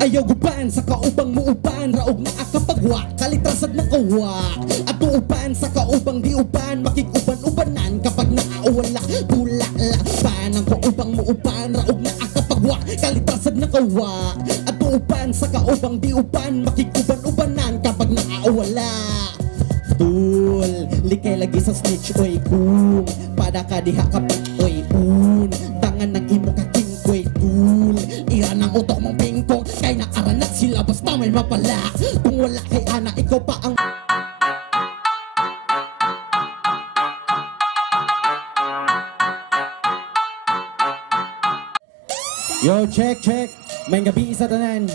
Ayaw guban sa kaubang muuban, raog na akapagwa, kalitrasad na kawa. At uuban sa kaubang diuban, makikuban-ubanan kapag naawala. Bulala pa ng kaubang muuban, raog na akapagwa, kalitrasad na kawa. At uuban sa kaubang diuban, makikuban-ubanan kapag naawala. Tul, likay lagi sa snitch, oy kung pada ka diha kapag oy un. Tangan ng imo kaking koy tul, ira ng utok mong pingpong, kay naaranat sila basta may mapala. Kung wala kay ana, ikaw pa ang Yo, check. May gabi isa tanan.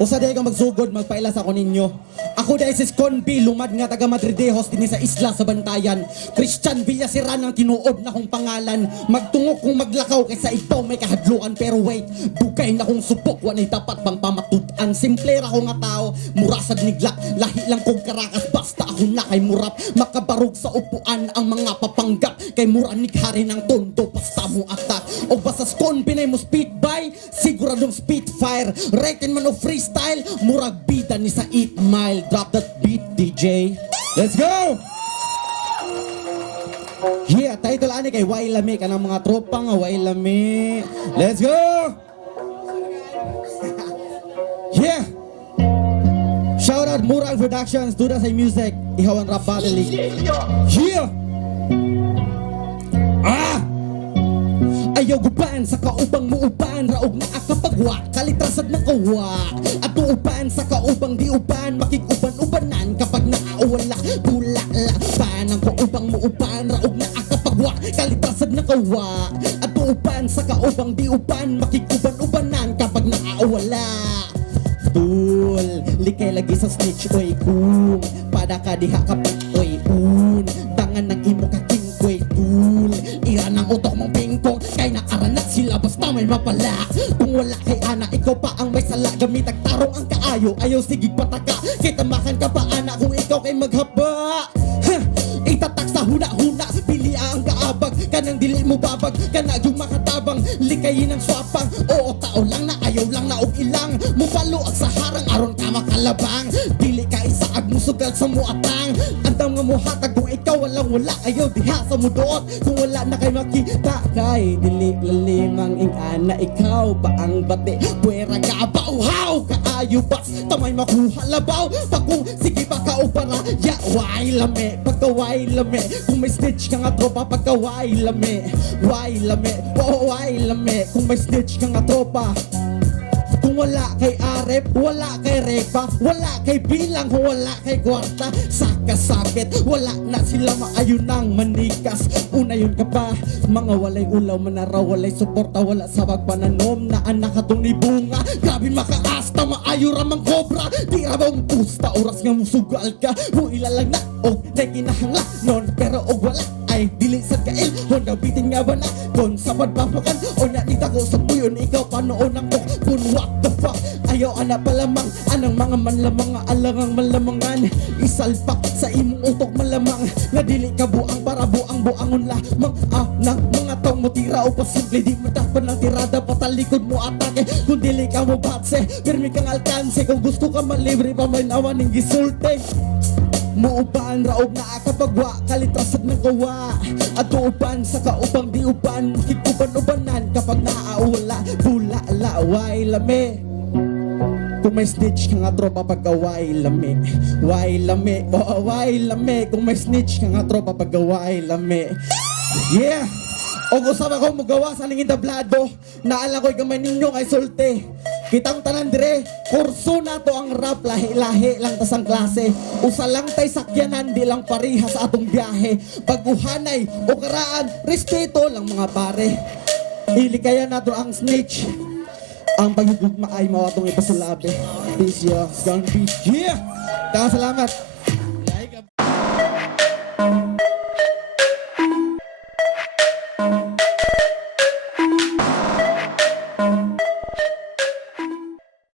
Usa day ka magsugod, magpailas ako ninyo. Ako day sis Conby, lumad nga taga Madridejos din sa isla sa Bantayan. Christian Villasiran ang tinuod na kong pangalan. Magtungok kung maglakaw kaysa ikaw may kahadluan. Pero wait, dugay na kong supok, wanay dapat bang pamatudan. Simple ra ko nga tao, murasad niglak. Lahi lang kong karakas, basta ako na kay murap. Makabarog sa upuan ang mga papanggap. Kay muranig hari ng tondo, basta mo atak. O basas Conby na mo speed by, siguradong spitfire. Reckon man o freestyle, murag bida ni sa 8 Mile. Drop that beat, DJ. Let's go! Yeah, title ani kay Wailame ka ng mga tropa nga Wailame. Let's go! Yeah! Shout out Murag Productions, Duda sa music, Ihawan Rap Battle League. Yeah! Ayaw guban sa kaubang muuban, raog na akapagwa, kalitrasad na kawa. At uuban sa kaubang diuban, makikuban-ubanan kapag naawala. Bulala pa ng kaubang muuban, raog na akapagwa, kalitrasad na kawa. At uuban sa kaubang diuban, makikuban-ubanan kapag naawala. Tul, likay lagi sa snitch, oy kung pada ka diha kapag oy un. Tangan ng imo kaking koy tul, ira ng utok mong pingpong, kay naaranat sila basta may mapala. Kung wala kay ana, ikaw pa ang may sala. Gamit ang tarong ang kaayo, ayaw sigig pataka. Kay tamakan ka pa ana kung ikaw kay maghaba. Itatak sa huna-huna, pili ang kaabag. Kanang dili mo babag, kanag yung makatabang. Likayin ang swapang, oo tao lang na ayaw lang na og ilang. Mupalo ang sa harang, aron ka makalabang. Dili ka isaag mo sugal sa muatang. Andam nga mo hatag kung ikaw walang wala. Ayaw diha sa mudoot, kung wala na kay makita. Kay dili lalimang ingana, ikaw pa ang bati. Puwera ka ba uhaw, kaayo bas tamay makuha labaw. Pag kung sige pa ka o para, ya wailame. Pagka wailame, kung may snitch ka nga tropa. Pagka wailame, oo wailame. Kung may snitch ka nga tropa. Kung wala kay arep, wala kay repa, wala kay bilang, wala kay kwarta. Sakasakit, wala na sila maayon ng manikas. Una yun ka pa, mga walay ulaw, manaraw, walay suporta, wala sa pagpananom na anak atong ni bunga. Grabe makaasta, maayo ramang kobra. Di rabang pusta, oras nga musugal ka. Mo ilalang na, og na kinahangla non. Pero og wala, ay dili sa kail. Honda bitin nga ba na, kon sabad papakan. O nakita ko sa puyon, ikaw panoon ako. Kun what the fuck, ayaw ana palamang. Anang mga manlamang nga alangang malamangan. Isalpak sa imong utok malamang. Nga dili ka buang para buangon la. Mga mga taong mo tira o pasimple. Di mo dapat ng tirada, patalikod mo atake. Kung dili ka mo batse, pirmi kang alkanse. Kung gusto ka malibre pa may nawan ng gisulte. Muuban, raog na akapagwa, kalitrasad ng kawa. At uuban sa kaubang diuban, kikuban-ubanan kapag naaawala. Bulala, wailame. Kung may snitch ka nga tropa pagka wailame. Wailame, oo wailame. Kung may snitch ka nga tropa pagka wailame. Yeah! O usap ako magawa sa lingin tablado. Naalang ko'y gamay ninyo kay sulte. Kitang tanan dire, kurso na to ang rap, lahi-lahi lang tas ang klase. Usa lang tay sakyanan, di lang pariha sa atong biyahe. Pagbuhanay o karaan, respeto lang mga pare. Ilikayan nato ang snitch. Ang pagigugma ay mawatong ipasalabi. Peace, yeah. It's gonna be, yeah! Salamat.